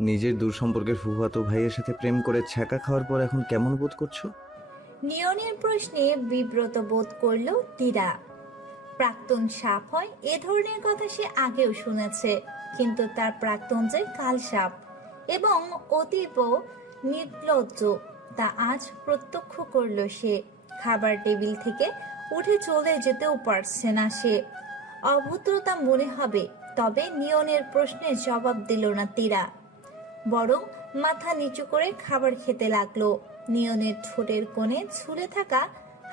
নিজের দূর সম্পর্কের ফুফাতো ভাইয়ের সাথে প্রেম করে ছ্যাঁকা খাওয়ার পর এখন কেমন বোধ করছো? নিয়নের প্রশ্নে বিব্রত বোধ করল তীরা। প্রাক্তন সাপ হয় এ ধরনের কথা সে আগেও শুনেছে, কিন্তু তার প্রাক্তন যে কাল সাপ এবং অতীব নির্লজ্জ তা আজ প্রত্যক্ষ করল সে। খাবার টেবিল থেকে উঠে চলে যেতেও পারছে না সে। অভদ্রতা মনে হবে, তবে নিয়নের প্রশ্নের জবাব দিল না তীরা, বরং মাথা নিচু করে খাবার খেতে লাগলো। নিয়নের ঠোঁটের কোণে ঝুলে থাকা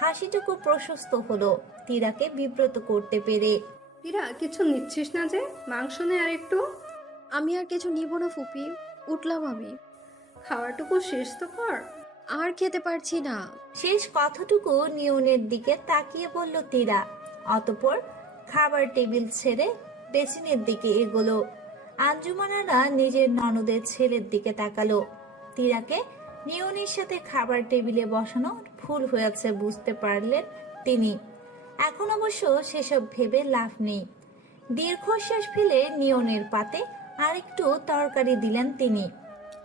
হাসিটুকু প্রশস্ত হলো তীরাকে বিব্রত করতে পেরে। তীরা, কিছু নিচ্ছিস না যে? মাংস নে আর একটু। আমি আর কিছু নিব না ফুপি, উঠলাম আমি। খাওয়াটুকু শেষ তো কর। আর খেতে পারছি না। শেষ কথাটুকু নিয়নের দিকে তাকিয়ে বলল তীরা, অতঃপর খাবার টেবিল ছেড়ে বেসিনের দিকে এগোলো। আঞ্জুমানারা নিজের ননদের ছেলের দিকে তাকালো। তীরাকে নিয়নের সাথে খাবার টেবিলে বসানো ভুল হয়েছে বুঝতে পারলেন তিনি। এখন অবশ্য সেসব ভেবে লাভ নেই। দীর্ঘশ্বাস ফেলে নিয়নের পাতে আরেকটু তরকারি দিলেন তিনি।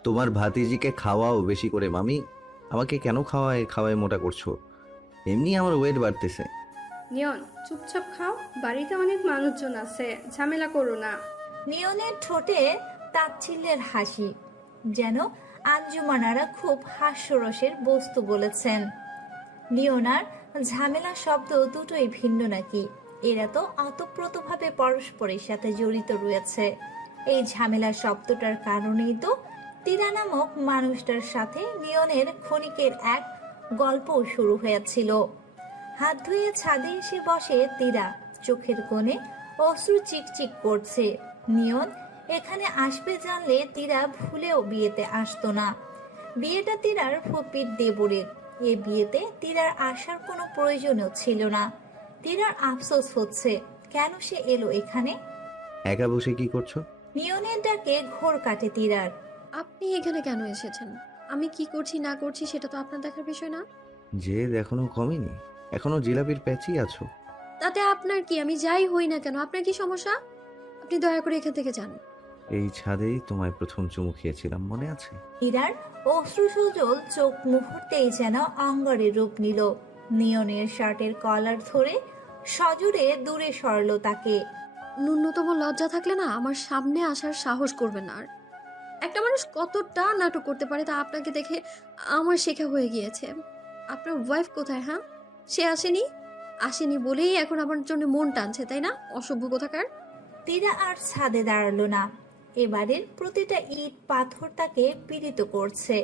তোমার ভাতিজিকে খাওয়াও বেশি করে মামি। আমাকে কেন খাওয়ায় খাওয়ায় মোটা করছো? এমনি আমার ওয়েট বাড়তেছে। নিয়ন, চুপচাপ খাও, বাড়িতে অনেক মানুষজন আছে, ঝামেলা করো না। নিয়নের ঠোঁটে তাচ্ছিল্যের হাসি, যেন আঞ্জুমানারা খুব হাস্যরসের বস্তু বলেছেন। নিয়নার ঝামেলা শব্দ দুটোই ভিন্ন নাকি? এরা তো অতপ্রতভাবে পরস্পরের সাথে জড়িত রয়েছে। এই ঝামেলা শব্দটার কারণেই তো তীরা নামক মানুষটার সাথে নিয়নের ক্ষণিকের এক গল্পও শুরু হয়েছিল। হাত ধুয়ে ছাদে এসে বসে তীরা, চোখের কোণে অশ্রু চিকচিক করছে। নিয়ন এখানে আসবে জানলে তীরা ভুলেও বিয়েতে আসতো না। বিয়েটা তীরার ফুপির দেবরের। এ বিয়েতে তীরার আসার কোনো প্রয়োজনও ছিল না। তীরার আফসোস হচ্ছে কেন সে এলো এখানে। একা বসে কি করছো? নিয়নের ডাকে ঘোর কাটে তীরার। আপনি এখানে কেন এসেছেন? আমি কি করছি না করছি সেটা তো আপনার দেখার বিষয় না। যে এখনো কমেনি, এখনো জিলাপির প্যাচই আছো। তাতে আপনার কি? আমি যাই হই না কেন, আপনার কি সমস্যা? আপনি দয়া করে এখান থেকে যান। এই ছাদেই তোমায় প্রথম চুমু খেয়েছিলাম, মনে আছে? তীরার অশ্রু সজল চোখ মুহূর্তেই যেন অঙ্গারে রূপ নিল। নিয়নের শার্টের কলার ধরে সজোরে দূরে সরল তাকে। ন্যূনতম লজ্জা থাকলে না আমার সামনে আসার সাহস করবেন না আর। একটা মানুষ কতটা নাটক করতে পারে তা আপনাকে দেখে আমার শেখা হয়ে গিয়েছে। আপনার ওয়াইফ কোথায়? হ্যাঁ, সে আসেনি? আসেনি বলেই এখন আমার জন্য মন টানছে, তাই না? অসভ্য কোথাকার। তীরা আর ছাদে দাঁড়ালো না। এবারের প্রতিটা ইট পাথর তাকে পীড়িত করছে।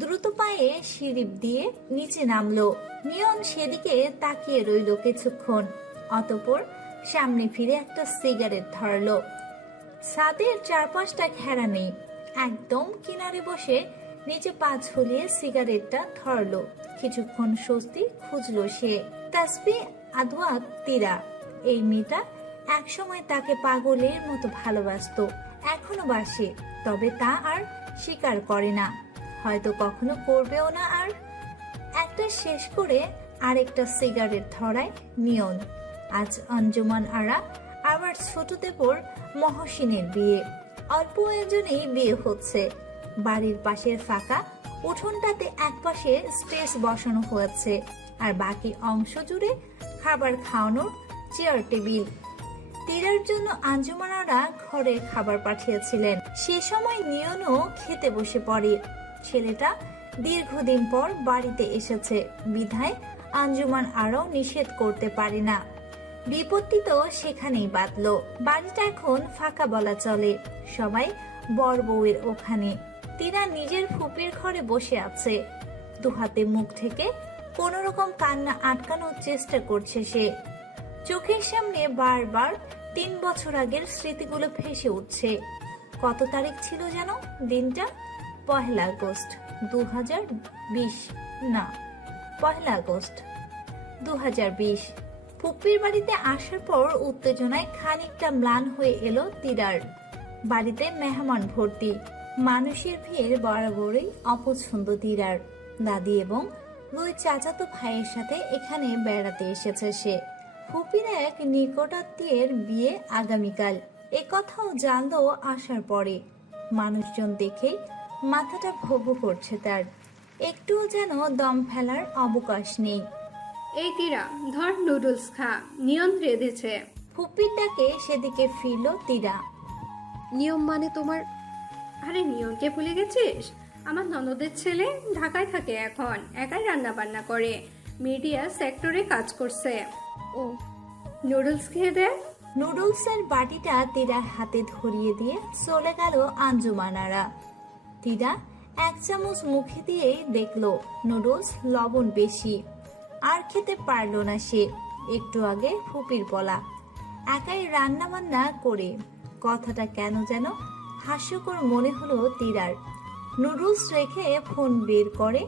দ্রুত পায়ে সিঁড়ি দিয়ে নিচে নামলো। নিয়ন সেদিকে তাকিয়ে রইল কিছুক্ষণ, অতঃপর সামনে ফিরে একটা সিগারেট ধরলো। ছাদের চারপাশটা ঘেরা নেই, একদম কিনারে বসে নিচে পা ঝুলিয়ে সিগারেটটা ধরলো। কিছুক্ষণ স্বস্তি খুঁজলো সে। তাসবি আদওয়াত তীরা। এই মেয়েটা একসময় তাকে পাগলের মতো ভালোবাসতো, এখনো বাসে, তবে তা আর স্বীকার করে না, হয়তো কখনো করবেও না আর। একটা শেষ করে আরেকটা সিগারেট ধরায় নিয়ন। আজ অঞ্জুমান আরা আবার ছোট দেবর মহসিনের বিয়ে। অল্প আয়োজনেই বিয়ে হচ্ছে। বাড়ির পাশের ফাঁকা উঠোনটাতে একপাশে স্টেজ বসানো হয়েছে, আর বাকি অংশ জুড়ে খাবার খাওয়ানোর চেয়ার টেবিল। তীরার জন্য আঞ্জুমানারা ঘরে খাবার পাঠিয়েছিলেন। সে সময় নিয়নও খেতে বসে পড়ে। ছেলেটা দীর্ঘদিন পর বাড়িতে এসেছে বিধায় আঞ্জুমান আরও নিষেধ করতে পারে না। বিপত্তি তো সেখানেই বাঁধলো। বাড়িটা এখন ফাঁকা বলা চলে, সবাই বর বউয়ের ওখানে। তীরা নিজের ফুপির ঘরে বসে আছে, দুহাতে মুখ ঢেকে কোন রকম কান্না আটকানোর চেষ্টা করছে সে। চোখের সামনে বারবার 3 বছর আগের স্মৃতিগুলো ভেসে উঠছে। কত তারিখ ছিল যেন দিনটা? 1 আগস্ট 2020, না 1 আগস্ট 2020। ফুপ্পির বাড়িতে আসার পর উত্তেজনায় খানিকটা ম্লান হয়ে এলো তীরার। বাড়িতে মেহমান ভর্তি, মানুষের ভিড় বরাবরই অপছন্দ তীরার। দাদি এবং 2 চাচাতো ভাইয়ের সাথে এখানে বেড়াতে এসেছে সে। ফুপির এক নিকটাত্মীয়ের বিয়ে আগামীকাল, এ কথাও জানলো আসার পরে। মানুষজন দেখেই মাথাটা ভোঁ করছে তার, একটুও যেন দম ফেলার অবকাশ নেই। এই তীরা, ধর নুডলস খা, নিয়ন রেঁধেছে। ফুপির ডাকে সেদিকে ফিরল তীরা। নিয়ম মানে তোমার? আরে নিয়নকে ভুলে গেছিস? আমার ননদের ছেলে ঢাকায় থাকে এখন, একাই রান্না বান্না করে, মিডিয়া সেক্টরে কাজ করছে। ও, নুডলস খেয়ে দে। নুডলসের বাটিটা তীরার হাতে ধরিয়ে দিয়ে চলে গেল আঞ্জুমানারা। তীরা এক চামচ মুখে দিয়েই দেখলো নুডলস লবণ বেশি, আর খেতে পারল না সে। একটু আগে ফুপির বলা একাই রান্না বান্না করে কথাটা কেন যেন হাস্যকর মনে হলো তীরার। নুডলস রেখে ফোন বের করে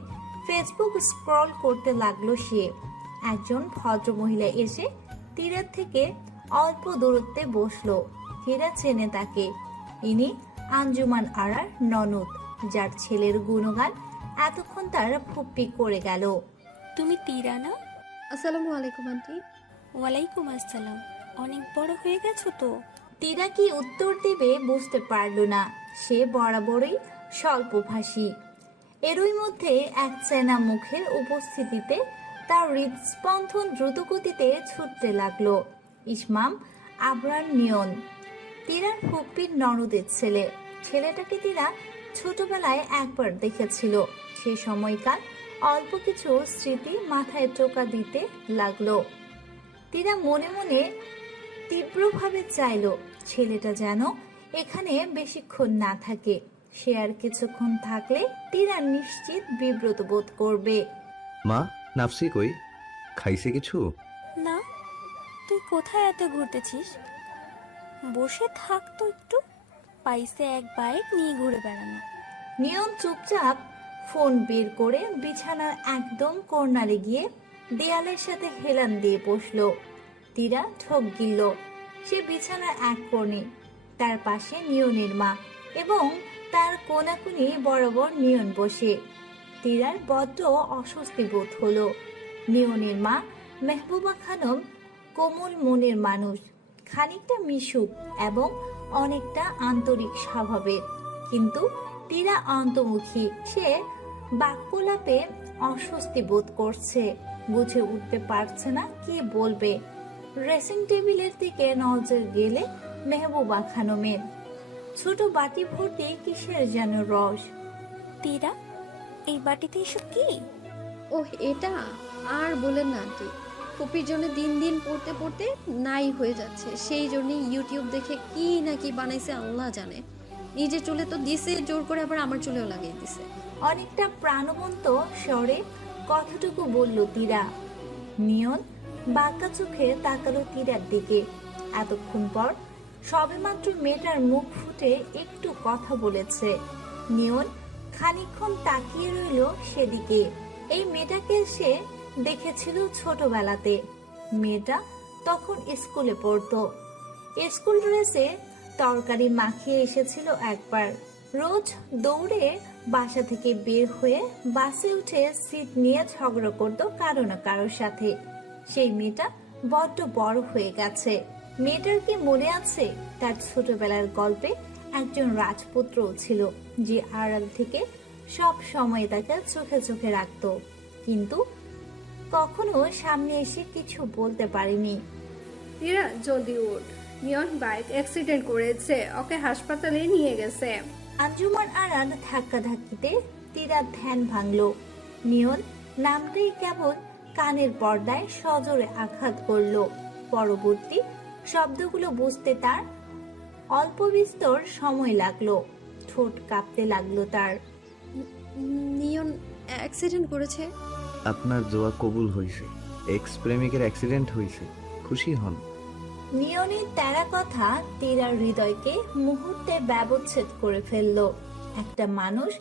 ফেসবুক স্ক্রল করতে লাগলো সে। একজন ভদ্রমহিলা এসে তীরার থেকে অল্প দূরত্বে বসলো। তীরা চেনে তাকে, ইনি আঞ্জুমান আরার ননদ, যার ছেলের গুণগান এতক্ষণ তার ফুপ্পি করে গেল। তুমি তীরা না? আসসালামু আলাইকুম আন্টি। ওয়ালাইকুম আসসালাম। অনেক বড় হয়ে গেছো তো। তীরা কি উত্তর দেবে বুঝতে পারল না। সে বরাবরই স্বল্পভাষী। এরই মধ্যে এক চেনা মুখের উপস্থিতিতে তার হৃদস্পন্দন দ্রুতগতিতে ছুটতে লাগলো। ইসমাম আবরার নিয়ন, তীরার ফুপ্পির ননদের ছেলে। ছেলেটাকে তীরা ছোটবেলায় একবার দেখেছিল। সে সময়কার অল্প কিছু স্মৃতি মাথায় টোকা দিতে লাগলো। তীরা মনে মনে তীব্রভাবে চাইল ছেলেটা যেন এখানে বেশিক্ষণ না থাকে। সে আর কিছুক্ষণ থাকলে তীরা নিশ্চিত বিব্রত বোধ করবে। মা, নাফসি কই? খাইছে কিছু? না, তুই কোথায় এত ঘুরতেছিস? বসে থাক তো একটু। পাইছে এক বাইক নিয়ে ঘুরে বেড়ানো। নিয়ন চুপচাপ ফোন বের করে বিছানার একদম কর্নারে গিয়ে দেয়ালের সাথে হেলান দিয়ে বসলো। তীরা ঠোক গিলল। সে বিছানার এক কোণে, তার পাশে নিয়নের মা এবং তার কোনাকুনি বরাবর নিয়ন বসে। তীরার বড্ড অস্বস্তি বোধ হলো। নিয়নের মা মেহবুবা খানম কোমল মনের মানুষ, খানিকটা মিশুক এবং অনেকটা আন্তরিক স্বভাবের, কিন্তু তীরা অন্তর্মুখী। সে বাক্যলাপে অস্বস্তি বোধ করছে, বুঝে উঠতে পারছে না কি বলবে। ড্রেসিং টেবিলের দিকে নজর গেলে মেহবুবা খানমের ছোট বাটি ভর্তি কিসের যেন রস। তীরা, এই বাটিতে এসব কি? ওহ, এটা আর বলেন না আন্টি। ফুপির জন্য দিন দিন পড়তে পড়তে নাই হয়ে যাচ্ছে, সেই জন্যই ইউটিউব দেখে কি না কি বানাইছে আল্লাহ জানে। নিজে চুলে তো দিছে জোর করে, আবার আমার চুলেও লাগিয়ে দিছে। অনেকটা প্রাণবন্ত স্বরে কথাটুকু বলল তীরা। নিয়ন বাঁকা চোখে তাকালো তীরার দিকে। এতক্ষণ পর সবেমাত্র মেয়েটার মুখ ফুটে একটু কথা বলেছে। নিয়ন খানিকক্ষণ তাকিয়ে রইল সেদিকে। এই মেয়েটাকে সে দেখেছিল ছোটবেলাতে। মেয়েটা তখন স্কুলে পড়তো। স্কুল ড্রেসে তরকারি মাখিয়ে এসেছিল একবার। রোজ দৌড়ে বাসা থেকে বের হয়ে বাসে উঠে সিট নিয়ে ঝগড়া করতো কারো না কারোর সাথে। সেই মেয়েটা বড্ড বড় হয়ে গেছে। মেয়েটার কি মনে আছে তার ছোটবেলার গল্পে একজন রাজপুত্র ছিল, যে আড়াল থেকে সব সময় তাকে চোখে চোখে রাখতো, কিন্তু কখনো সামনে এসে কিছু বলতে পারেনি। তীরা, জলদি উঠ। নিয়ন বাইক অ্যাক্সিডেন্ট করেছে, ওকে হাসপাতালে নিয়ে গেছে। আঞ্জুমান আরান ধাক্কা ধাক্কিতে তীরার ধ্যান ভাঙলো। নিয়ন নামটাই কেবল কানের পর্দায় সজোরে আঘাত করলো। পরবর্তী শব্দগুলো বুঝতে তার অল্প বিস্তর সময় লাগলো। ঠোঁট কাঁপতে লাগলো তার। নিয়ন অ্যাক্সিডেন্ট করেছে? আপনার দোয়া কবুল হয়েছে। এক্স প্রেমিকের অ্যাক্সিডেন্ট হয়েছে, খুশি হন। নিয়নের তেরা কথা তীরার হৃদয়কে মুহূর্তে ব্যবচ্ছেদ করে ফেললো। একটা মানুষ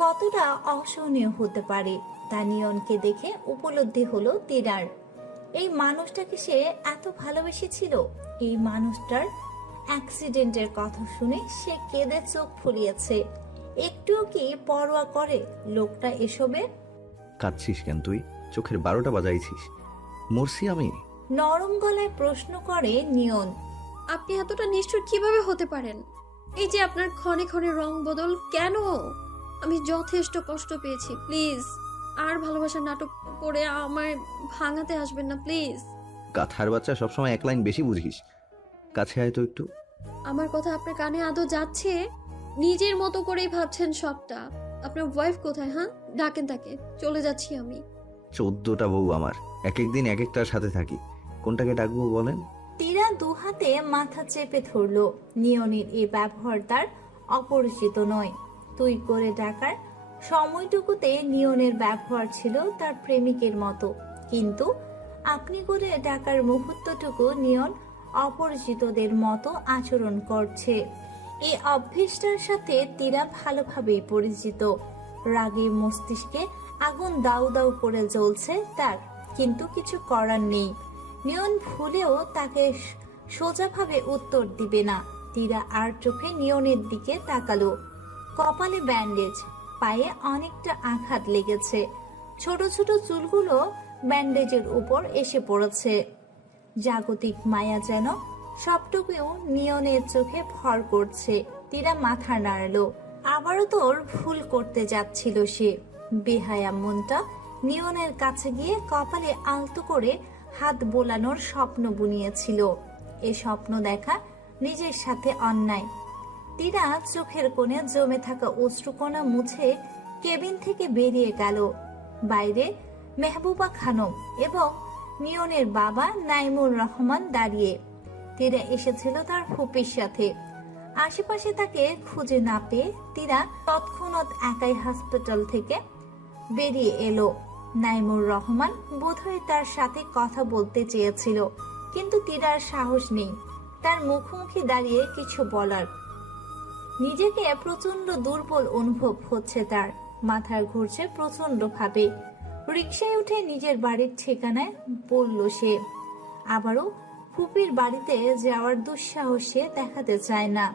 কতটা অসহনীয় হতে পারে তা নিয়নকে দেখে উপলব্ধি হলো তীরার। এই মানুষটাকে সে এত ভালোবেসেছিল। এই মানুষটার অ্যাক্সিডেন্টের কথা শুনে সে কেঁদে চোখ ফুলিয়েছে। একটুও কি পরোয়া করে লোকটা এসবে? কাঁদছিস কেন তুই? চোখের 12টা বাজাইছিস। মরছি আমি? নরম গলায় প্রশ্ন করে নিয়ন। আপনি এতটা নিষ্ঠুর কিভাবে হতে পারেন? এই যে আপনার ক্ষণে ক্ষণে রং বদল কেন? আমি যথেষ্ট কষ্ট পেয়েছি, প্লিজ আর ভালোবাসার নাটক করে আমায় ভাঙাতে আসবেন না প্লিজ। কাঁথার বাচ্চা সবসময় এক লাইন বেশি বুঝিস। কাছে আয় তো একটু। আমার কথা আপনার কানে আদৌ যাচ্ছে? নিজের মতো করেই ভাবছেন সবটা। আপনার ওয়াইফ কোথায়? হ্যাঁ, ডাকেন তাকে, চলে যাচ্ছি আমি। 14টা বউ আমার, এক একদিন এক একটার সাথে থাকি, কোনটাকে ডাকবো বলেন? তীরা দুহাতে মাথা চেপে ধরল। নিয়নের এই ব্যবহার তার অপরিচিত নয়। তুই করে ডাকার সময়টুকুতে নিয়নের ব্যবহার ছিল তার প্রেমিকের মতো, কিন্তু আপনি করে ডাকার মুহূর্তটুকু নিয়ন অপরিচিতদের মতো আচরণ করছে। এই অভ্যেসটার সাথে তীরা ভালোভাবেই পরিচিত। রাগে মস্তিষ্কে আগুন দাউ দাউ করে জ্বলছে তার, কিন্তু কিছু করার নেই। নিয়ন ভুলেও তাকে সোজাভাবে উত্তর দিবে না। তীরা আর চোখে নিয়নের দিকে তাকালো। কপালে ব্যান্ডেজ, পায়ে অনেকটা আঘাত লেগেছে, ছোট ছোট চুলগুলো ব্যান্ডেজের উপর এসে পড়েছে। জাগতিক মায়া যেন সবটুকুও নিয়নের চোখে ভর করছে। তীরা মাথা নাড়ালো। আবারও তোর ভুল করতে যাচ্ছিল সে। বেহায়া মনটা নিয়নের কাছে গিয়ে কপালে আলতো করে হাত বোলানোর স্বপ্ন বুনিয়েছিল। এ স্বপ্ন দেখা নিজের সাথে অন্যায়। তীরা চোখের কোণে জমে থাকা অশ্রুকণা মুছে কেবিন থেকে বেরিয়ে গেল। বাইরে মেহবুবা খানম এবং নিয়নের বাবা নাইমুর রহমান দাঁড়িয়ে। তীরা এসেছিল তার ফুপির সাথে। আশেপাশে তাকে খুঁজে না পেয়ে তীরা তৎক্ষণাৎ একাই হসপিটাল থেকে বেরিয়ে এলো। নাইমুর রহমান বোধহয় তার সাথে কথা বলতে চেয়েছিল, কিন্তু তীরার সাহস নেই তার মুখোমুখি দাঁড়িয়ে কিছু বলার। নিজেকে প্রচন্ড দুর্বল অনুভব হচ্ছে তার, মাথার ঘুরছে প্রচন্ড ভাবে। রিকশায় উঠে নিজের বাড়ির ঠিকানায় বলল সে। আবারও ফুপির বাড়িতে যাওয়ার দুঃসাহস সে দেখাতে চায় না।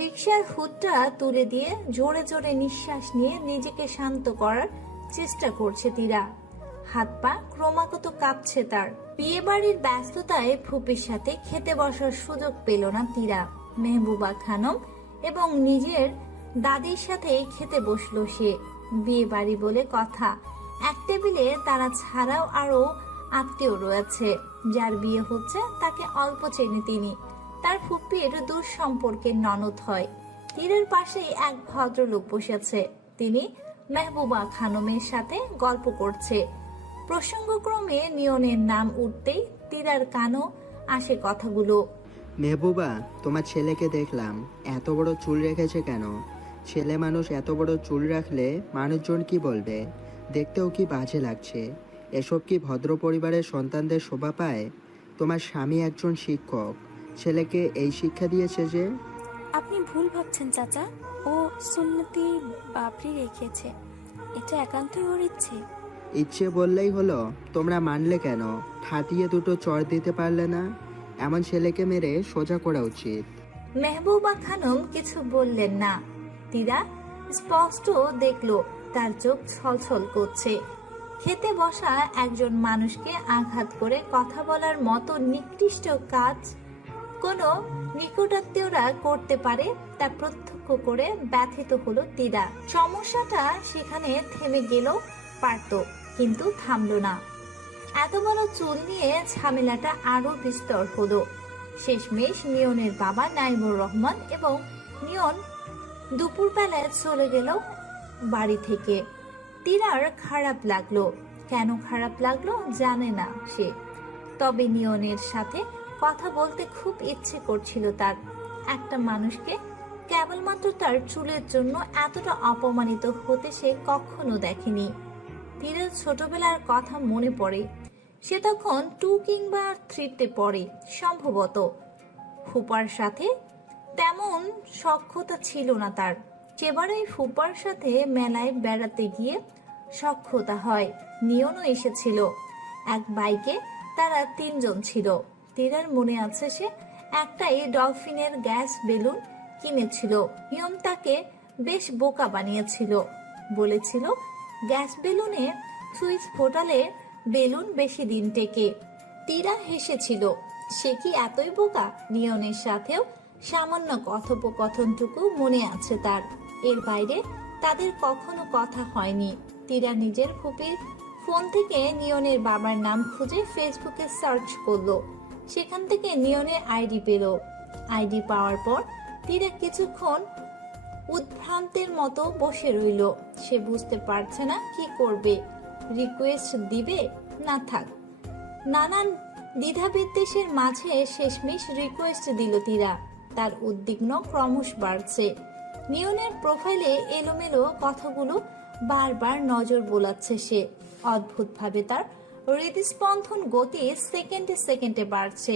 রিকশার হুডটা তুলে দিয়ে জোরে জোরে নিঃশ্বাস নিয়ে নিজেকে শান্ত করার চেষ্টা করছে তীরা। হাত পা ক্রমাগত কাঁপছে তার। বিয়ে বাড়ির ব্যস্ততায় ফুপির সাথে খেতে বসার সুযোগ পেল না তীরা। মেহবুবা খানম এবং নিজের দাদির সাথে খেতে বসলো সে। বিয়ে বাড়ি বলে কথা, এক টেবিলে তারা ছাড়াও আরো আত্মীয় রয়েছে। যার বিয়ে হচ্ছে তাকে অল্প চেনে তিনি, তার ফুপির দূর সম্পর্কের ননদ হয়। তীরের পাশেই এক ভদ্রলোক বসেছে, তিনি মেহবুবা খানমের সাথে গল্প করছে। প্রসঙ্গক্রমে নিয়নের নাম উঠতেই তীরার কানও আসে কথাগুলো। মেহবুবা, তোমার ছেলেকে দেখলাম, এত বড় চুল রেখেছে কেন? ছেলে মানুষ এত বড় চুল রাখলে মানুষজন কি বলবে? দেখতেও কি বাজে লাগছে। এসব কি ভদ্র পরিবারের সন্তানদের শোভা পায়? তোমার স্বামী একজন শিক্ষক, ছেলেকে এই শিক্ষা দিয়েছে যে? আপনি ভুল ভাবছেন চাচা, ও সুন্নতি বাবরি রেখেছে, এটা একান্তই ওর ইচ্ছে। ইচ্ছে বললেই হলো, তোমরা মানলে কেন? ঠাটিয়ে দুটো চড় দিতে পারলে না? এমন ছেলেকে মেরে সোজা করা উচিত। মেহবুবা খানম কিছু বললেন না। তীরা স্পষ্ট দেখলো তার চোখ ছলছল করছে। খেতে বসা একজন মানুষকে আঘাত করে কথা বলার মতো নিকৃষ্ট কাজ কোনো নিকটাত্মীয়রা করতে পারে তা প্রত্যক্ষ করে ব্যথিত হলো তীরা। সমস্যাটা সেখানে থেমে গেলেও পারত, কিন্তু থামলো না। এত বড় চুল নিয়ে ঝামেলাটা আরো বিস্তর হলো। শেষমেশ নিয়নের বাবা নাইমুর রহমান এবং নিয়ন দুপুরবেলায় চলে গেল বাড়ি থেকে। তীরার খারাপ লাগলো। কেন খারাপ লাগলো জানে না সে, তবে নিয়নের সাথে কথা বলতে খুব ইচ্ছে করছিল তার। একটা মানুষকে কেবলমাত্র তার চুলের জন্য এতটা অপমানিত হতে সে কখনো দেখেনি। তীরের ছোটবেলার কথা মনে পড়ে। সে তখন 2 কিংবা 3-তে পড়ে সম্ভবত। ফুপার সাথে তেমন সখ্যতা ছিল না তার। সেবারই ফুপার সাথে মেলায় বেড়াতে গিয়ে সখ্যতা হয়। নিয়নও এসেছিল। এক বাইকে তারা 3 জন ছিল। তীরার মনে আছে সে একটাই ডলফিনের গ্যাস বেলুন কিনেছিল। নিয়ম তাকে বেশ বোকা বানিয়েছিল, বলেছিল গ্যাস বেলুনে সুইচ ফোটালে বেলুন বেশি দিন টেকে। তীরা হেসেছিল। সে কি এতই বোকা? নিয়নের সাথেও সামান্য কথোপকথনটুকু মনে আছে তার। এর বাইরে তাদের কখনো কথা হয়নি। তীরা নিজের ফুপির ফোন থেকে নিয়নের বাবার নাম খুঁজে ফেসবুকে সার্চ করলো। সেখান থেকে নিয়নের আইডি পেল। আইডি পাওয়ার পর তীরা কিছুক্ষণ উদ্ভ্রান্তের মতো বসে রইল। সে বুঝতে পারছে না কি করবে, রিকোয়েস্ট দিবে না থাক। নানান দ্বিধাবিদ্বেষের মাঝে শেষমেশ রিকোয়েস্ট দিল তীরা। তার উদ্বিগ্ন ক্রমশ বাড়ছে। নিয়নের প্রোফাইলে এলোমেলো কথাগুলো বারবার নজর বোলাচ্ছে সে। অদ্ভুতভাবে তার হৃদস্পন্দন গতি সেকেন্ডে সেকেন্ডে বাড়ছে।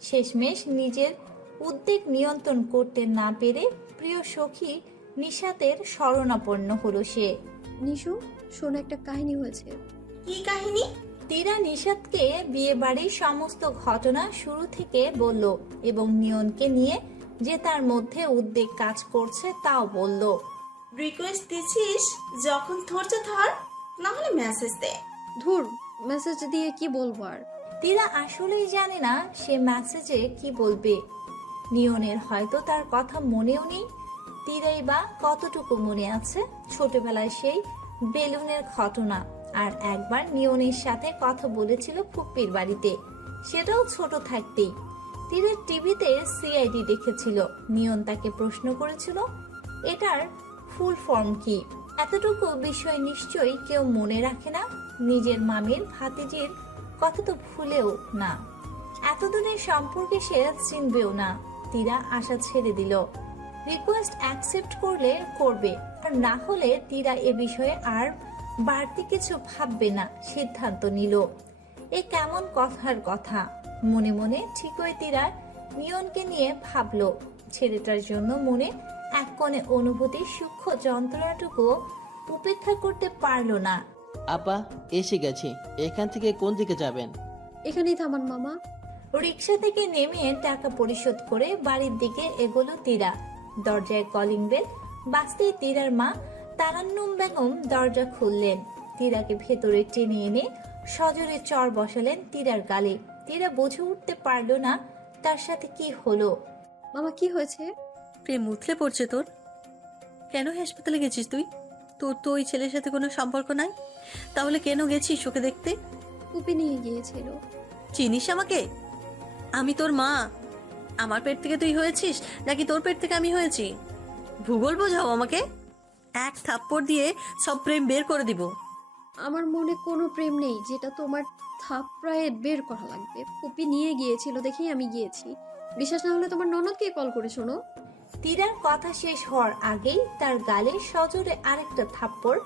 শেষমেশ নিজের উদ্বেগ নিয়ন্ত্রণ করতে না পেরে প্রিয় সখী নিশাতের শরণাপন্ন হলো সে। নিশু, শোনো, একটা কাহিনী হয়েছে। কি কাহিনী? তীরা নিশাতকে বিয়ে বাড়ির সমস্ত ঘটনা শুরু থেকে বলল এবং নিয়নকে নিয়ে যে তার মধ্যে উদ্বেগ কাজ করছে তাও বলল। রিকোয়েস্ট দিছিস? যখন ধৈর্য ধর, না হলে মেসেজ দে। ধুর, মেসেজ দিয়ে কি বলবো আর। তীরা আসলেই জানে না সে মেসেজে কি বলবে। নিয়নের হয়তো তার কথা মনেও নেই। তীরাই বা কতটুকু মনে আছে ছোটবেলায় সেই বেলুনের ঘটনা। আর একবার নিয়নের সাথে কথা বলেছিল ফুপ্পির বাড়িতে, সেটাও ছোট থাকতেই। তীরের টিভিতে সিআইডি দেখেছিল। নিয়ন তাকে প্রশ্ন করেছিল এটার ফুল ফর্ম কি। এতটুকু বিষয় নিশ্চয়ই কেউ মনে রাখে না। নিজের মামির ভাতিজির কথা তো ভুলেও না। এতদিনের সম্পর্কে সে চিনবেও না। তীরা আশা ছেড়ে দিল। রিকোয়েস্ট অ্যাকসেপ্ট করলে করবে, আর না হলে তীরা এ বিষয়ে আর বাড়তি কিছু ভাববে না সিদ্ধান্ত নিল। এ কেমন কথার কথা। মনে মনে ঠিকই তীরা নিয়নকে নিয়ে ভাবলো। ছেলেটার জন্য মনে এক কোণে অনুভূতির সূক্ষ্ম যন্ত্রণাটুকু উপেক্ষা করতে পারলো না। আপা, এসে গেছি। এখান থেকে কোন দিকে যাবেন? এখানেই থামান মামা। রিক্সা থেকে নেমে টাকা পরিশোধ করে বাড়ির দিকে এগোলো তীরা। দরজায় কলিং বেল বাজতেই তীরার মা তারান্নুম বেগম দরজা খুললেন। তীরাকে ভেতরে টেনে এনে সজোরে চর বসালেন তীরার গালে। তীরা বুঝে উঠতে পারলো না তার সাথে কি হলো। মামা, কি হয়েছে? প্রেম উথলে পড়ছে তোর? কেন হাসপাতালে গেছিস তুই? তোর তো ওই ছেলের সাথে কোনো সম্পর্ক নাই, তাহলে কেন গেছিস ওকে দেখতে? পুপি নিয়ে গিয়েছিল। চিনিস আমাকে? আমি তোর মা। আমার পেট থেকে তুই হয়েছিস নাকি তোর পেট থেকে আমি হয়েছি? ভূগোল বোঝাও আমাকে। এক থাপ্পড় দিয়ে সব প্রেম বের করে দিব। আমার মনে কোনো প্রেম নেই যেটা তোমার থাপড়ায় বের করা লাগবে। পুপি নিয়ে গিয়েছিল দেখেই আমি গিয়েছি। বিশ্বাস না হলে তোমার ননদকে কল করে শোনো। তীরার কথা শেষ হওয়ার আগেই তার গালে সজোরে আরেকটা থাপ্পড়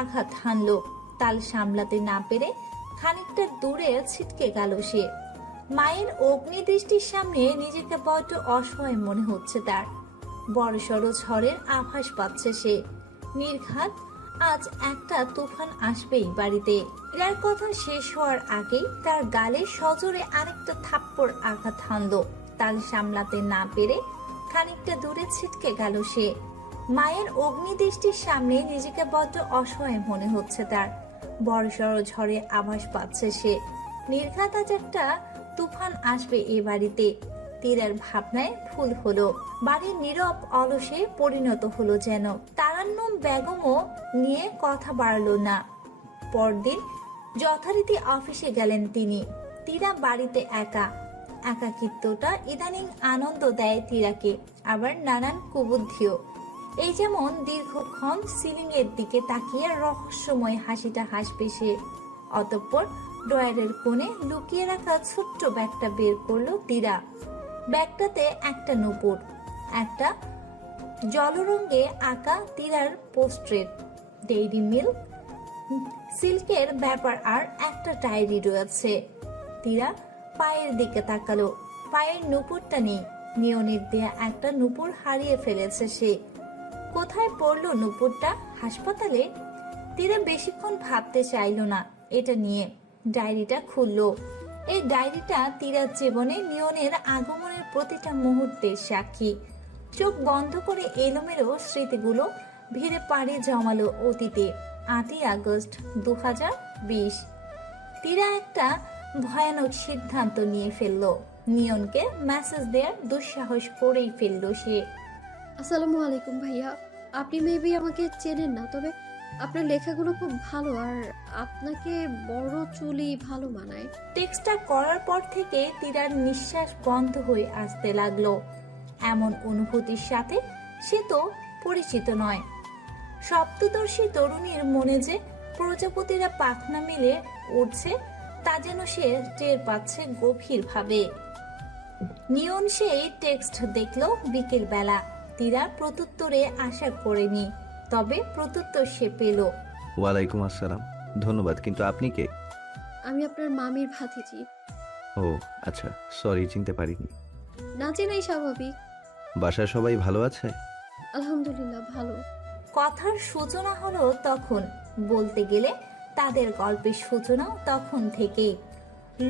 আঘাত হানলো। তাল সামলাতে না পেরে খানিকটা দূরে ছিটকে গেল সে। মায়ের অগ্নিদৃষ্টির সামনে নিজেকে বড্ড অসহায় মনে হচ্ছে তার। বড়সড় ঝড়ের আভাস পাচ্ছে সে। নির্ঘাত আজ একটা তুফান আসবেই বাড়িতে। তীরার কথা শেষ হওয়ার আগেই তার গালে সজোরে আরেকটা থাপ্পড় আঘাত হানলো। তাল সামলাতে না পেরে খানিকটা দূরে ছিটকে গেল সে। মায়ের অগ্নিদৃষ্টির সামনে নিজেকে বড্ড অসহায় মনে হচ্ছে তার। বড়সড় ঝড়ে আভাস পাচ্ছে সে। নির্ঘাত আজ একটা তুফান আসবে এ বাড়িতে। তীরার ভাবনায় ভুল হলো। বাড়ির নীরব অলসে পরিণত হলো যেন। তারান্নুম বেগমও নিয়ে কথা বাড়লো না। পরদিন যথারীতি অফিসে গেলেন তিনি। তীরা বাড়িতে একা। একাকিত্বটা ইদানিং আনন্দ দেয় তীরাকে, আবার নানান কুবুদ্ধিও। এই যেমন দীর্ঘক্ষণ সিলিং এর দিকে তাকিয়ে রহস্যময় হাসিটা হাসবে সে। অতঃপর ড্রয়ারের কোণে লুকিয়ে রাখা ছোট্ট ব্যাগটা বের করলো তীরা। ব্যাগটাতে একটা নূপুর, একটা জলরঙে আঁকা তীরার পোস্ট্রেট, ডেইরি মিল্ক, সিল্কের ব্যাপার আর একটা ডায়েরি রয়েছে। তীরা পায়ের দিকে তাকালো। পায়ের নূপুরটা নেই। নিয়নের দেয়া একটা নূপুর হারিয়ে ফেলেছে সে। কোথায় পড়লো নূপুরটা? হাসপাতালে? তীরা বেশিক্ষণ ভাবতে চাইল না এটা নিয়ে। ডায়েরিটা খুললো। এই ডায়েরিটা তীরার জীবনে নিয়নের আগমনের প্রতিটা মুহূর্তের সাক্ষী। চোখ বন্ধ করে এলোমেলো স্মৃতিগুলো ভিড়ে পাড়ে জমালো অতীতে। 8ই আগস্ট 2020। তীরা একটা ভয়ানক সিদ্ধান্ত নিয়ে ফেললো। নিয়নকে মেসেজ দেওয়ার দুঃসাহস করেই ফেলল সে। আসসালামু আলাইকুম ভাইয়া। আপনি মেবি আমাকে চেনেন না, তবে আপনার লেখাগুলো খুব ভালো আর আপনাকে বড় চুলই ভালো মানায়। টেক্সটটা করার পর থেকে তিরার নিঃশ্বাস বন্ধ হয়ে আসতে লাগলো। এমন অনুভূতির সাথে সে তো পরিচিত নয়। সপ্তদর্শী তরুণীর মনে যে প্রজাপতিরা পাখনা মেলে উঠছে তা যেন সে টের পাচ্ছে গভীরভাবে। নিয়ন সেই টেক্সট দেখলো বিকেল বেলা। তিরার প্রত্যুত্তরে আশা করেনি, তবে প্রত্যুত্তর সে পেল। ওয়ালাইকুম আসসালাম। ধন্যবাদ, কিন্তু আপনি কে? আমি আপনার মামির ভাতিজি। ও আচ্ছা, সরি, চিনতে পারিনি। না চেনাই স্বাভাবিক। বাসার সবাই ভালো আছে? আলহামদুলিল্লাহ ভালো। কথার সূচনা হলো তখন, বলতে গেলে তাদের গল্পের সূচনাও তখন থেকেই।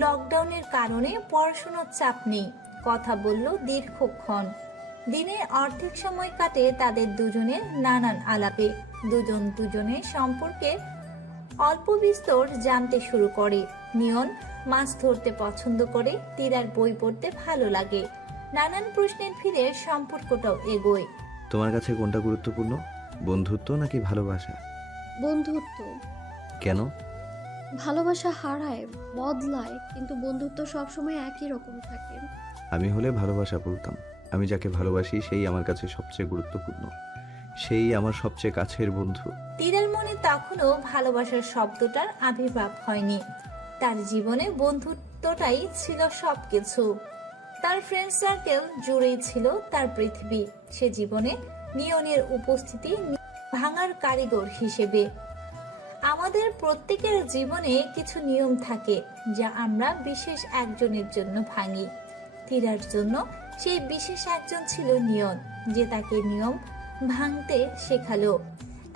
লকডাউনের কারণে পড়াশোনার চাপ নেই, কথা বলল দীর্ঘক্ষণ। দিনের অর্ধেক সময় কাটে তাদের দুজনের নানান আলাপে। দুজন দুজনের সম্পর্কে অল্প বিস্তর জানতে শুরু করে। নিয়ন মাছ ধরতে পছন্দ করে, তিরার বই পড়তে ভালো লাগে। নানান প্রশ্নের ভিড়ে সম্পর্কটাও এগোয়। তোমার কাছে কোনটা গুরুত্বপূর্ণ, বন্ধুত্ব নাকি ভালোবাসা? বন্ধুত্ব। কেন? ভালোবাসা হারায়, বদলায়, কিন্তু বন্ধুত্ব সবসময় একই রকম থাকে। আমি হলে ভালোবাসা বলতাম। আমি যাকে ভালোবাসি সেই আমার কাছে সবচেয়ে গুরুত্বপূর্ণ, সেই আমার সবচেয়ে কাছের বন্ধু। তিরার মনে তখনও ভালোবাসার শব্দটার আবির্ভাব হয়নি। তার জীবনে বন্ধুত্বটাই ছিল সবকিছু। তার ফ্রেন্ড সার্কেল জুড়েই ছিল তার পৃথিবী। সে জীবনে নিয়নের উপস্থিতি ভাঙার কারিগর হিসেবে। আমাদের প্রত্যেকের জীবনে কিছু নিয়ম থাকে যা আমরা বিশেষ একজনের জন্য ভাঙি। তিরার জন্য সেই বিশেষ একজন ছিল নিয়ন, যে তাকে নিয়ম ভাঙতে শেখালো।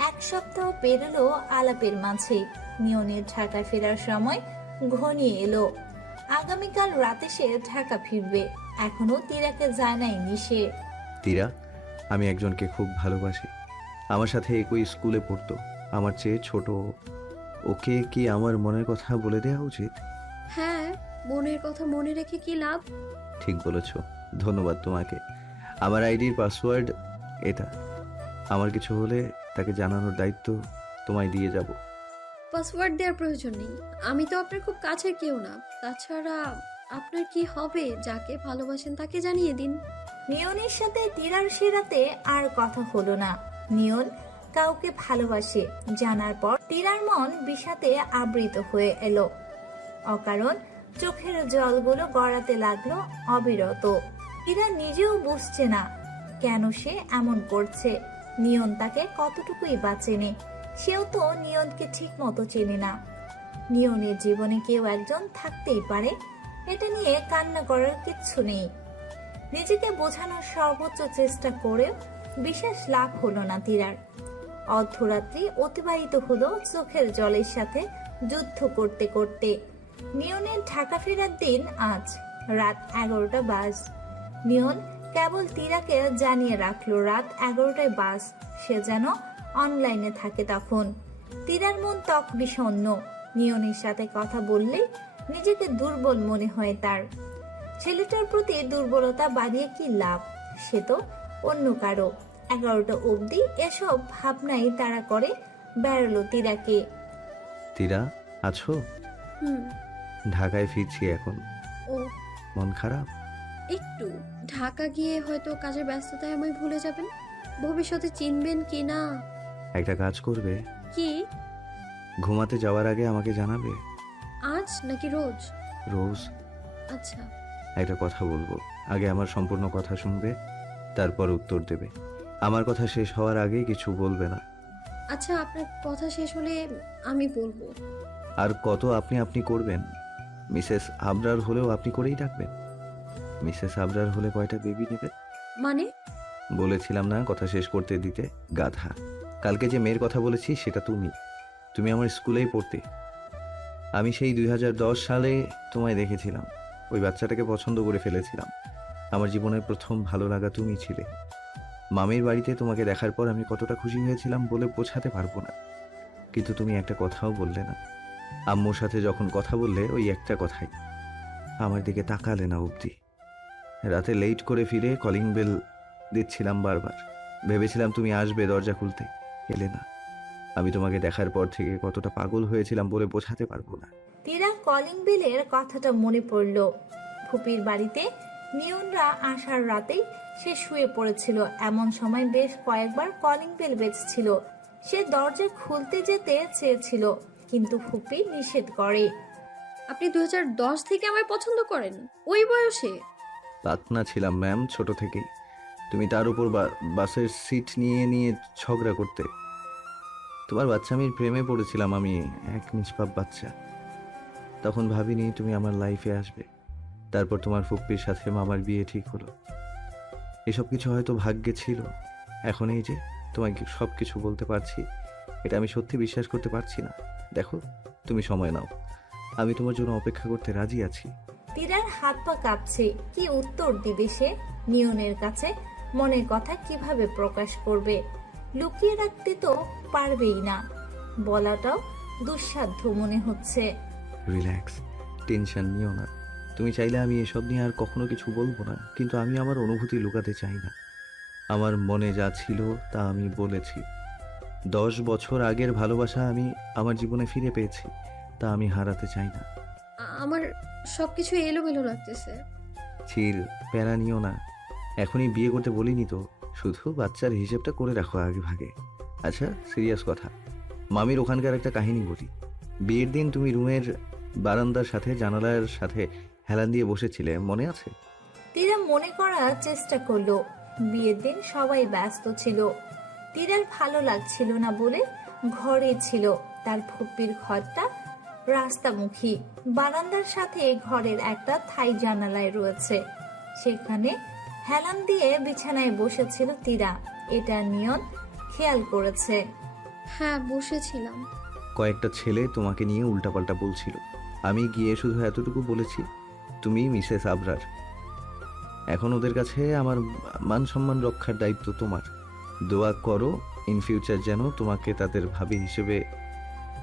এক সপ্তাহ পেরোলো আলাপের মাঝে। নিয়নের ঢাকা ফেরার সময় ঘনিয়ে এলো। আগামীকাল রাতে সে ঢাকা ফিরবে। এখনো তিরাকে জানায়নি সে। তিরা, আমি একজনকে খুব ভালোবাসি। আমার সাথে একই স্কুলে পড়তো, আমার চেয়ে ছোট। ওকে কি আমার মনের কথা বলে দেওয়া উচিত? হ্যাঁ, মনের কথা মনে রেখে কি লাভ? ঠিক বলেছ, ধন্যবাদ তোমাকে। আমার আইডির পাসওয়ার্ড এটা। আমার কিছু হলে তাকে জানানোর দায়িত্ব তোমায় দিয়ে যাব। পাসওয়ার্ড দেওয়ার প্রয়োজন নেই, আমি তো আপনার খুব কাছের কেউ না। তাছাড়া আপনার কি হবে, যাকে ভালোবাসেন তাকে জানিয়ে দিন। নিয়নের সাথে তিরার সে রাতে আর কথা হলো না। নিয়ন কাউকে ভালোবাসে জানার পর তিরার মন বিষাতে আবৃত হয়ে এলো। অকারণ চোখের জলগুলো গড়াতে লাগলো অবিরত। তিরা নিজেও বুঝছে না কেন সে এমন করছে। নিয়ন তাকে কতটুকুই বা চেনে, সেও তো নিয়নকে ঠিক মতো চেনে না। নিয়নের জীবনে কেউ একজন থাকতেই পারে, এটা নিয়ে কান্না করার কিচ্ছু নেই। নিজেকে বোঝানোর সর্বোচ্চ চেষ্টা করেও বিশেষ লাভ হলো না তিরার। অর্ধরাত্রি অতিবাহিত হলো চোখের জলের সাথে যুদ্ধ করতে করতে। নিয়নের ঢাকা ফেরার দিন আজ। রাত 11টা বাজ। নিয়ন কেবল তিরাকে জানিয়ে রাখলো রাত 11টায় বাস। সে যেন অনলাইনে থাকে তখন। তিরার মন ত্বক বিষণ্ণ। নিয়নের সাথে কথা বললেই নিজেকে দুর্বল মনে হয় তার। ছেলেটার প্রতি দুর্বলতা বাড়িয়ে কি লাভ, সে তো অন্য কারো। 11টা অবধি এসব ভাবনাই তারা করে বেড়ালো তিরাকে। তিরা, আছো? হুম। ঢাকায় ফিরছি এখন। ও, মন খারাপ? একটু। ঢাকা গিয়ে হয়তো কাজের ব্যস্ততায় আমায় ভুলে যাবেন, ভবিষ্যতে চিনবেন কি না। একটা কাজ করবে, কি? ঘুমাতে যাওয়ার আগে আমাকে জানাবে। আজ নাকি রোজ? রোজ। আচ্ছা। একটা কথা বলবো, আগে আমার সম্পূর্ণ কথা শুনবে, তারপর উত্তর দেবে। আমার কথা শেষ হওয়ার আগে কিছু বলবে না। আচ্ছা, আপনার কথা শেষ হলে আমি বলবো। আর কত আপনি আপনি করবেন? মিসেস আবরার হলেও আপনি করেই ডাকবেন। মিসেস আবরার হলে কয়টা বেবি নেবে? মানে? বলেছিলাম না কথা শেষ করতে দিতে, গাধা। কালকে যে মেয়ের কথা বলেছি সেটা তুমি আমার স্কুলেই পড়তে। আমি সেই 2010 সালে তোমায় দেখেছিলাম, ওই বাচ্চাটাকে পছন্দ করে ফেলেছিলাম। আমার জীবনের প্রথম ভালো লাগা তুমি ছিলে। মামির বাড়িতে তোমাকে দেখার পর আমি কতটা খুশি হয়েছিলাম বলে বোঝাতে পারবো না। কিন্তু তুমি একটা কথাও বললে না। আম্মুর সাথে যখন কথা বললে ওই একটা কথাই, আমার দিকে তাকালে না অবধি। রাতে লেট করে ফিরে কলিং বেল দিচ্ছিলাম বারবার। ভেবেছিলাম তুমি আসবে দরজা খুলতে, এলে না। আমি তোমাকে দেখার পর থেকে কতটা পাগল হয়েছিলাম বলে বোঝাতে পারবো না। তীরা কলিং বেলের কথাটা মনে পড়ল। ফুপির বাড়িতে নিয়নরা আসার রাতেই সে শুয়ে পড়েছিল। এমন সময় বেশ কয়েকবার কলিং বেল বেজেছিল। সে দরজা খুলতে যেতে চেয়েছিল, কিন্তু ফুপি নিষেধ করে। আপনি 2010 থেকে আমায় পছন্দ করেন? ওই বয়সে? পাকনা ছিলাম ম্যাম, ছোট থেকেই। তুমি তার উপর বাসের সিট নিয়ে নিয়ে ঝগড়া করতে। তোমার বাচ্চামির প্রেমে পড়েছিলাম আমি, এক নিষ্পাপ বাচ্চা। তখন ভাবিনি তুমি আমার লাইফে আসবে। তারপর তোমার ফুপ্পির সাথে মামার বিয়ে ঠিক হলো। এসব কিছু হয়তো ভাগ্যে ছিল। এখন এই যে তোমাকে সব কিছু বলতে পারছি, এটা আমি সত্যি বিশ্বাস করতে পারছি না। দেখো, তুমি সময় নাও, আমি তোমার জন্য অপেক্ষা করতে রাজি আছি। তীরার হাত পা কাঁপছে। কি উত্তর দিবে সে নিয়নের কাছে? মনের কথা কিভাবে প্রকাশ করবে? লুকিয়ে রাখতে তো পারবেই না, বলাটাও দুঃসাধ্য মনে হচ্ছে। রিল্যাক্স, টেনশন নিও না। তুমি চাইলে আমি এসব নিয়ে আর কখনো কিছু বলবো না, কিন্তু আমি আমার অনুভূতি লুকাতে চাই না। আমার মনে যা ছিল তা আমি বলেছি। 10 বছর আগের ভালোবাসা আমি আমার জীবনে ফিরে পেয়েছি, তা আমি হারাতে চাই না। আমার সবকিছু এলোমেলো লাগতেছে। চিল, প্যারা নিও না। এখনই বিয়ে করতে বলিনি তো, শুধু বাচ্চার হিসেবটা করে রাখো আগে ভাগে। আচ্ছা, সিরিয়াস কথা, মামির ওখানকার একটা কাহিনী বলি। বিয়ের দিন তুমি রুমের বারান্দার সাথে জানালার সাথে হেলান দিয়ে বসেছিলে, মনে আছে? তীরা মনে করার চেষ্টা করলো। বিয়ের দিন সবাই ব্যস্ত ছিল। তীরার ভালো লাগছিল না বলে ঘরে ছিল। তার ফুপ্পির ঘরটা রাস্তামুখী। বারান্দার সাথে ঘরের একটা থাই জানালায় রয়েছে। সেখানে হেলান দিয়ে বিছানায় বসেছিল তীরা। এটা নিয়ন খেয়াল করেছে। হ্যাঁ, বসেছিলাম। কয়েকটা ছেলে তোমাকে নিয়ে উল্টাপাল্টা বলছিল। আমি গিয়ে শুধু এতটুকু বলেছি, তুমি মিসেস আবরার। এখন ওদের কাছে আমার মান সম্মান রক্ষার দায়িত্ব তোমার। দোয়া করো ইন ফিউচার যেন তোমাকে তাদের ভাবি হিসেবে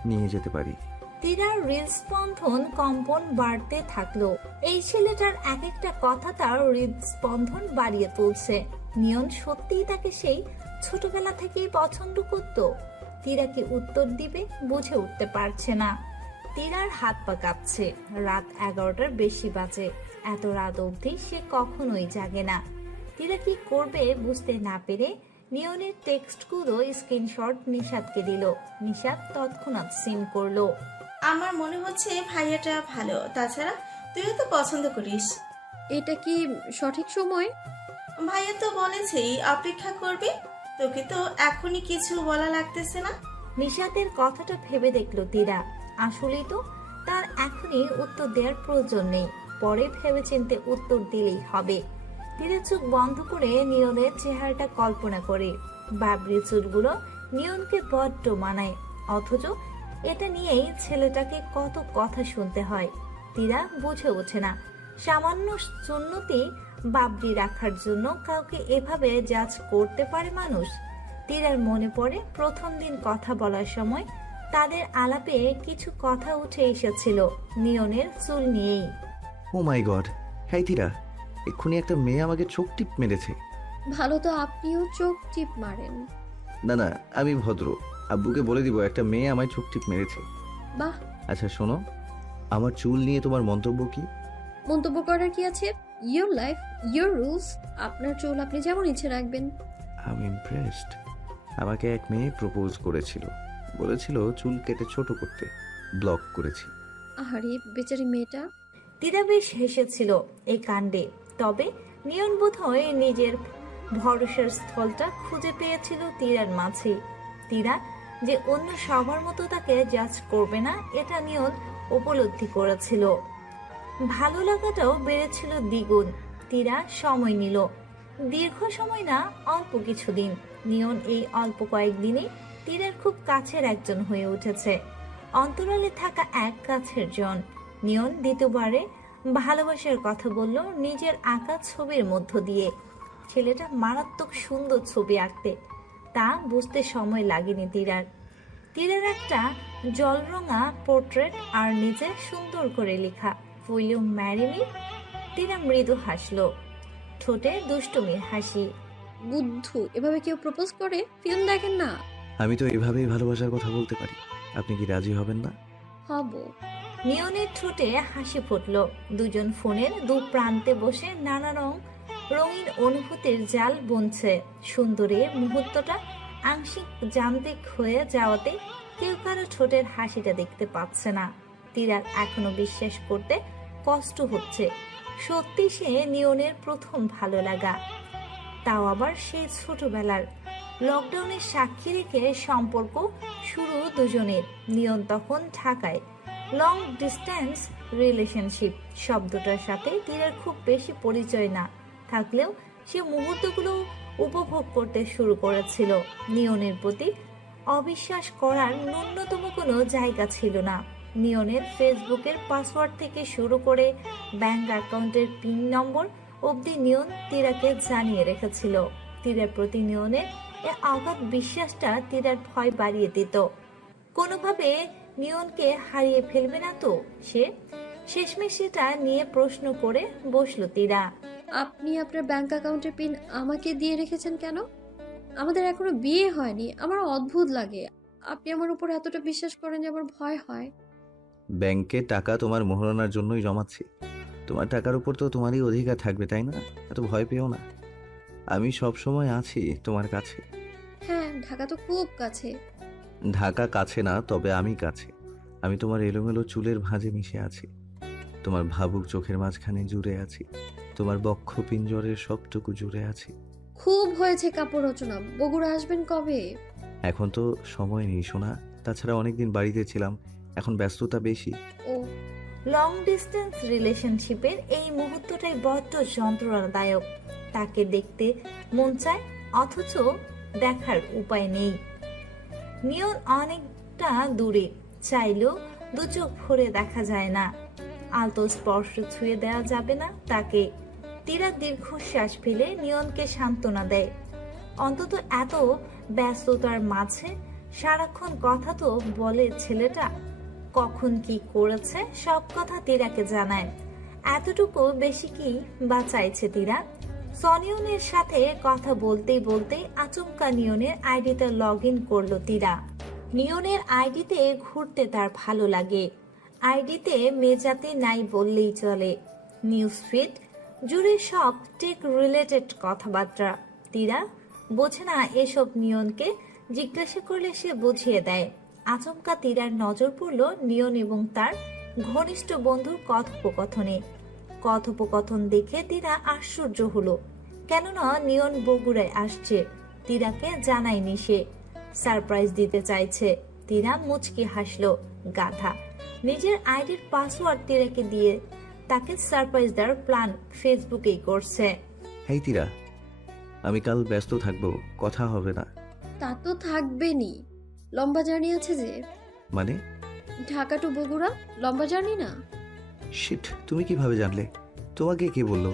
নিয়ে যেতে পারি। তীরার হৃদস্পন্দন কম্পন বাড়তে থাকলো। এই ছেলেটার এক একটা কথা তার হৃদস্পন্দন বাড়িয়ে তুলছে। নিয়ন সত্যিই তাকে সেই ছোটবেলা থেকেই পছন্দ করত। তীরা কি উত্তর দিবে বুঝে উঠতে পারছে না। তীরার হাত পা কাঁপছে। রাত 11টার বেশি বাজে। এত রাত অবধি সে কখনোই জাগে না। তীরা কি করবে বুঝতে না পেরে নিয়নের টেক্সটগুলো স্ক্রিনশট নিশাদকে দিল। নিশাদ তৎক্ষণাৎ সিম করলো। আমার মনে হচ্ছে ভাইয়াটা ভালো, তাছাড়া তুইও তো পছন্দ করিস। এটা কি সঠিক সময়? ভাইয়া তো বলেছেই অপেক্ষা করবে। তোকে তো এখনই কিছু বলা লাগতেছে না। নিশাতের কথাটা ভেবে দেখলো তীরা। আসলেই তো তার এখনই উত্তর দেওয়ার প্রয়োজন নেই, পরে ভেবেচিন্তে উত্তর দিলেই হবে। তীরা চোখ বন্ধ করে নিয়নের চেহারাটা কল্পনা করে। বাবরি চুলগুলো নিয়নকে বড্ড মানায়, অথচ এটা নিয়েই ছেলেটাকে কত কথা শুনতে হয়। তীরা বুঝে ওঠে না, সামান্য সুন্নতি বাবরি রাখার জন্য কাউকে এভাবে জাজ করতে পারে মানুষ। তীরার মনে পড়ে প্রথম দিন কথা বলার সময় তাদের আলাপে কিছু কথা উঠে এসেছিল নিয়নের চুল নিয়েই। ও মাই গড, হ্যাঁ তীরা, এক্ষুনি একটা মেয়ে আমাকে চোখ টিপ মেরেছে। ভালো তো আপনিও চোখ টিপ মারেন। না না, আমি ভদ্র। আব্বুকে বলে দিব একটা মেয়ে আমায় চোখ টিপ মেরেছে। বাহ, আচ্ছা শোনো, আমার চুল নিয়ে তোমার মন্তব্য কি? মন্তব্য করার কি আছে? Your life, your rules. আপনার চুল আপনি যেমন ইচ্ছে রাখবেন। I am impressed. আমাকে এক মেয়ে প্রপোজ করেছিল, বলেছিল চুল কেটে ছোট করতে। ব্লক করেছি। আহারে বেচারি মেয়েটা। তীরা বেশ হেসেছিল এই কাণ্ডে। তবে নিয়ন বোধহয় নিজের ভরসার স্থলটা খুঁজে পেয়েছিল তীরার মাঝে। তীরা যে অন্য সবার মতো তাকে জাজ করবে না এটা নিয়ন উপলব্ধি করেছিল। ভালো লাগাটাও বেড়েছিল দ্বিগুণ। তীরা সময় নিল, দীর্ঘ সময় না, অল্প কিছুদিন। নিয়ন এই অল্প কয়েকদিনে তীরার খুব কাছের একজন হয়ে উঠেছে। অন্তরালে থাকা এক কাছের জন। নিয়ন দ্বিতীয়বারে ভালোবাসার কথা বলল নিজের আঁকা ছবির মধ্য দিয়ে। ছেলেটা মারাত্মক সুন্দর ছবি আঁকতে, তা বুঝতে সময় লাগেনি তীরার। তীরার একটা জলরঙা পোর্ট্রেট আর নিচে সুন্দর করে লেখা উইল ইউ ম্যারি মি। তীরা মৃদু হাসলো। ঠোঁটে দুষ্টুমির হাসি। বুদ্ধু, এভাবে কেউ প্রপোজ করে? ফিল্ম দেখেন না? আমি তো এভাবেই ভালোবাসার কথা বলতে পারি। আপনি কি রাজি হবেন না? হব। নিয়নের ঠোঁটে হাসি ফুটল। দুজন ফোনের দু প্রান্তে বসে নানা রঙিন অনুভূতির জাল বুনছে। সুন্দরী মুহূর্তটা আংশিক যান্ত্রিক হয়ে যাওয়াতে কেউ কারো ঠোঁটের হাসিটা দেখতে পাচ্ছে না। তীরার এখনো বিশ্বাস করতে কষ্ট হচ্ছে সত্যি সে নিয়নের প্রথম ভালো লাগা, তাও আবার সেই ছোটবেলার। লকডাউনের সাক্ষী রেখে সম্পর্ক শুরু দুজনের। নিয়ন তখন ঢাকায়। লং ডিস্টেন্স রিলেশনশিপ শব্দটার সাথে তীরার খুব বেশি পরিচয় না থাকলেও সে মুহূর্তগুলো উপভোগ করতে শুরু করেছিল। নিয়নের প্রতি অবিশ্বাস করার ন্যূনতম কোনো জায়গা ছিল না। নিয়নের ফেসবুকের পাসওয়ার্ড থেকে শুরু করে ব্যাংক অ্যাকাউন্টের পিন নম্বর অবধি নিয়ন তীরাকে জানিয়ে রেখেছিল। তীরার প্রতি নিয়নের এ অগাধ বিশ্বাসটা তীরার ভয় বাড়িয়ে দিত। কোনোভাবে নিয়নকে হারিয়ে ফেলবে না তো সে? শেষমেশ সেটা নিয়ে প্রশ্ন করে বসলো তীরা। আপনি আপনার ব্যাংক অ্যাকাউন্টের পিন আমাকে দিয়ে রেখেছেন কেন? আমাদের এখনো বিয়ে হয়নি। আমার অদ্ভুত লাগে আপনি আমার উপর এতটা বিশ্বাস করেন যে আমার ভয় হয়। ব্যাংকে টাকা তোমার মোহরানার জন্যই জমাচ্ছি। তোমার টাকার উপর তো তোমারই অধিকার থাকবে, তাই না? এত ভয় পেও না, আমি সব সময় আছি তোমার কাছে। হ্যাঁ, ঢাকা তো খুব কাছে। ঢাকা কাছে না, তবে আমি কাছে। আমি তোমার এলোমেলো চুলের ভাঁজে মিশে আছি, তোমার ভাবুক চোখের মাঝখানে জুড়ে আছি, তোমার বক্ষ পিঞ্জরের সবটুকু জুড়ে আছি। খুব হয়েছে কাপড় রচনা, বগুড়া আসবেন কবে? এখন তো সময় নেই সোনা, তাছাড়া অনেকদিন বাড়িতে ছিলাম, এখন ব্যস্ততা বেশি। ও, লং ডিস্টেন্স রিলেশনশিপের এই মুহূর্তটাই বড্ড যন্ত্রণাদায়ক। তাকে দেখতে মন চায় অথচ দেখার উপায় নেই। নিয়ন অনেকটা দূরে, চাইলেও দু চোখ ভরে দেখা যায় না। আলতো স্পর্শ ছুঁয়ে দেওয়া যাবে না তাকে। তীরা দীর্ঘশ্বাস ফেলে নিয়নকে সান্ত্বনা দেয়। অন্তত এত ব্যস্ততার মাঝে সারাক্ষণ কথা তো বলে ছেলেটা। কখন কি করেছে সব কথা তীরাকে জানায়। এতটুকু বেশি কি বা চাইছে তীরা? সনিয়নের সাথে কথা বলতেই বলতেই আচমকা নিয়নের আইডিতে লগ ইন করলো তীরা। নিয়নের আইডিতে ঘুরতে তার ভালো লাগে। আইডিতে মেজাতে নাই বললেই চলে। নিউজ ফিড জুড়ে সব টেক রিলেটেড কথাবার্তা। তীরা বোঝে না এসব। নিয়নকে জিজ্ঞাসা করলে সে বুঝিয়ে দেয়। আচমকা তীরার নজর পড়ল নিয়ন এবং তার ঘনিষ্ঠ বন্ধুর কথোপকথনে। কথোপকথন দেখে তীরা আশ্চর্য হলো, কেননা নিয়ন বগুড়ায় আসছে। তীরাকে জানায়নি সে, সারপ্রাইজ দিতে চাইছে। তীরা মুচকি হাসলো। গাধা, নিজের আইডির পাসওয়ার্ড তীরাকে দিয়ে তাকে সারপ্রাইজ দেওয়ার প্ল্যান ফেসবুকেই করছে। হেই তীরা, আমি কাল ব্যস্ত থাকবো, কথা হবে না। তা তো থাকবেনই, লম্বা জার্নি আছে যে। মানে? ঢাকা টু বগুড়া লম্বা জার্নি না? শিট, তুমি কিভাবে জানলে? তোমাকে কে বললো?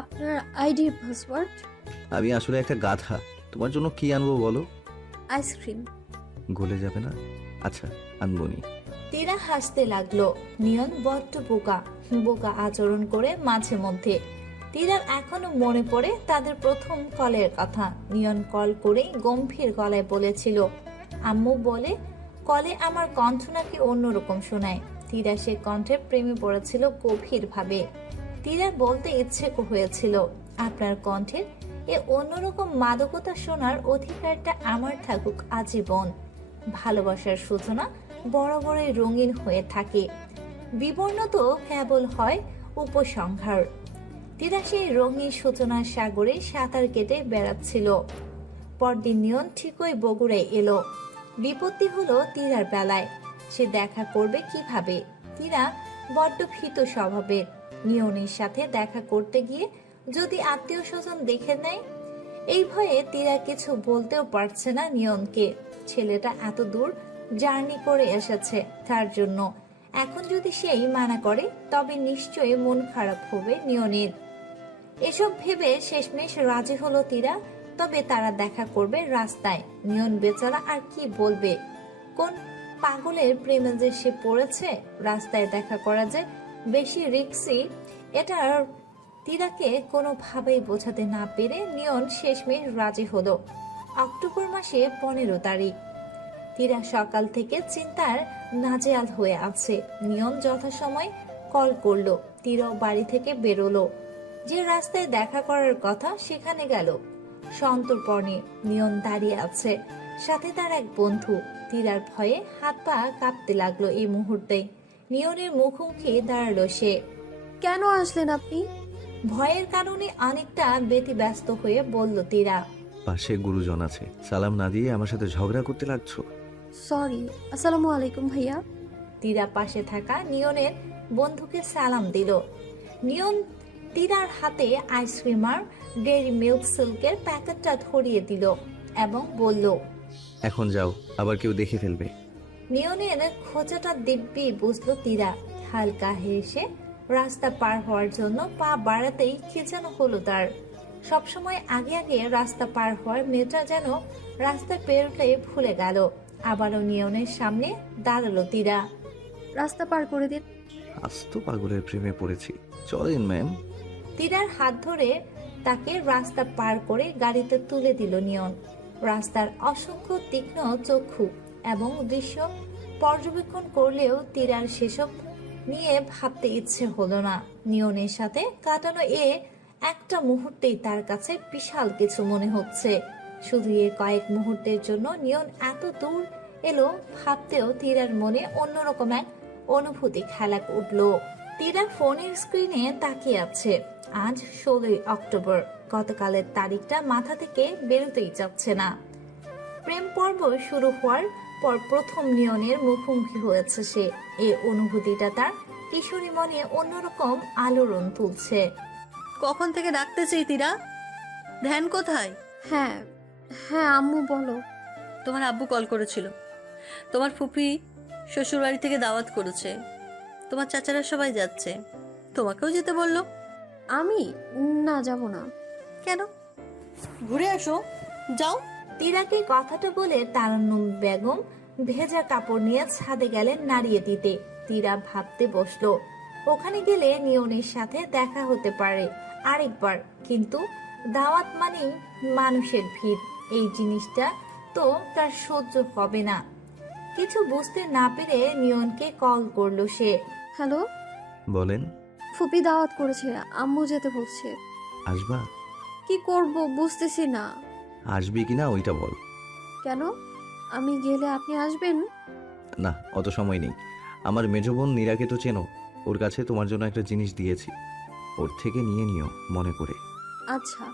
আপনার আইডির পাসওয়ার্ড। আমি আসলে একটা গাধা, তোমার জন্য কি আনবো বলো? আইসক্রিম। গলে যাবে না? আচ্ছা, আনবনি। তীরা হাসতে লাগলো। নিয়ন বড্ড বোকা বোকা আচরণ করে মাঝে মধ্যে। তীরার এখনো মনে পড়ে তাদের প্রথম কলের কথা। নিয়ন কল করেই গম্ভীর গলায় বলেছিল, আম্মু বলে কলে আমার কণ্ঠ নাকি অন্যরকম শোনায়। তীরা সে কণ্ঠে প্রেমে পড়েছিল গভীরভাবে। তীরার বলতে ইচ্ছে হয়েছিল, আপনার কণ্ঠের এ অন্যরকম মাদকতা শোনার অধিকারটা আমার থাকুক আজীবন। ভালোবাসার সূচনা বড় বড়ই রঙিন হয়ে থাকে, বিবর্ণ তো কেবল হয় উপসংহার। তীরা সেই রঙিন সূচনার সাগরে সাঁতার কেটে বেড়াচ্ছিল। পরদিন নিয়ন ঠিকই বগুড়ায় এলো। বিপত্তি হলো তীরার বেলায়। সে দেখা করবে কিভাবে? তীরা বড্ড ভীত স্বভাবের। নিয়নের সাথে দেখা করতে গিয়ে যদি আত্মীয় স্বজন দেখে নেয়, এই ভয়ে তীরা কিছু বলতেও পারছে না নিয়নকে। ছেলেটা এত দূর জার্নি করে এসেছে তার জন্য। এখন যদি সেই মানা করে তবে নিশ্চয়ই মন খারাপ হবে নিয়নের। এসব ভেবে শেষমেশ রাজি হলো তীরা। তবে তারা দেখা করবে রাস্তায়। নিয়ন বেচারা আর কি বলবে? কোন পাগলের প্রেমে যে সে পড়েছে। রাস্তায় দেখা করা যে বেশি রিক্সি, এটা তীরাকে কোনোভাবেই বোঝাতে না পেরে নিয়ন শেষমেশ রাজি হলো। অক্টোবর মাসে 15 তারিখ। তীরা সকাল থেকে চিন্তার নাজেহাল হয়ে আছে। নিয়ন যথাসময় কল করলো। তীরাও বাড়ি থেকে বেরোলো। যে রাস্তায় দেখা করার কথা সেখানে গেল। সন্তর্পণে নিয়ন দাঁড়িয়ে আছে, সাথে তার এক বন্ধু। তীরার ভয়ে হাত পা কাঁপতে লাগলো। এই মুহূর্তে নিয়নের মুখোমুখি দাঁড়ালো সে। কেন আসলেন আপনি? ভয়ের কারণে অনেকটা ব্যতিব্যস্ত হয়ে বলল তীরা। পাশে গুরুজন আছে, সালাম না দিয়ে আমার সাথে ঝগড়া করতে লাগছো? সরি। আসসালামু আলাইকুম ভাইয়া। তীরা পাশে থাকা নিয়নের বন্ধুকে সালাম দিল। নিয়ন তীরার হাতে আইসক্রিম আর ডেইরি মিল্ক সিল্কের প্যাকেটটা ধরিয়ে দিল এবং বলল, এখন যাও, আবার কেউ দেখে ফেলবে। নিয়নের খোঁচাটা দিব্যি বুঝলো তীরা। হালকা হেসে রাস্তা পার হওয়ার জন্য পা বাড়াতেই কি যেন হলো তার। সবসময় আগে আগে রাস্তা পার হওয়ার মেয়েটা যেন রাস্তা পেরোতে ভুলে গেল। আবারও নিয়নের সামনে দাঁড়ালো তীরা। রাস্তা পার করে দিন। আস্ত পাগলের প্রেমে পড়েছি, চলেন ম্যাম। তীরার হাত ধরে তাকে রাস্তা পার করে গাড়িতে তুলে দিল নিয়ন। রাস্তার অসংখ্য তীক্ষ্ণ চক্ষু এবং দৃশ্য পর্যবেক্ষণ করলেও তীরার সেসব নিয়ে ভাবতে ইচ্ছে হলো না। নিয়নের সাথে কাটানো একটা মুহূর্তেই তার কাছে বিশাল কিছু মনে হচ্ছে। শুধু কয়েক মুহূর্তের জন্য নিয়ন এত দূর এলো ভাবতেও তীরার মনে অন্যরকম এক অনুভূতি খেলা উঠল। তীরা ফোনের স্ক্রিনে তাকিয়ে আছে। আজ 16 অক্টোবর। গতকালের তারিখটা মাথা থেকে বেরোতেই যাচ্ছে না। প্রেম পর্ব শুরু হওয়ার পর প্রথম নিয়নের মুখোমুখি হয়েছে সে। এই অনুভূতিটা তার কিশোরী মনে অন্যরকম আলোড়ন তুলছে। কখন থেকে ডাকতেছি তীরা? ধ্যান কোথায়? হ্যাঁ হ্যাঁ আম্মু বলো। তোমার আব্বু কল করেছিল। তোমার ফুপি শ্বশুর বাড়ি থেকে দাওয়াত করেছে। তোমার চাচারা সবাই যাচ্ছে, তোমাকেও যেতে বললো। আমি না, যাব না। কেন? ঘুরে আসো, যাও। তীরাকে কথাটা বলে তারান্নুম বেগম ভেজা কাপড় নিয়ে ছাদে গেলেন নাড়িয়ে দিতে। তীরা ভাবতে বসলো, ওখানে গেলে নিয়নের সাথে দেখা হতে পারে আরেকবার, কিন্তু দাওয়াত মানেই মানুষের ভিড়। এই জিনিসটা তো তার সহ্য হবে না। কিছু বুঝতে না পেরে নিয়নকে কল করলো সে। হ্যালো, বলেন। ফুপি দাওয়াত করেছে, আম্মু যেতে বলছে। আসবা? কি করব বুঝতেছি না। আসবি কিনা ওইটা বল। কেন? আমি গেলে আপনি আসবেন? না, অত সময় নেই। আমার মেজ বোন নীরাকে তো চেনো, ওর কাছে তোমার জন্য একটা জিনিস দিয়েছি, ওর থেকে নিয়ে নিও মনে করে। আচ্ছা।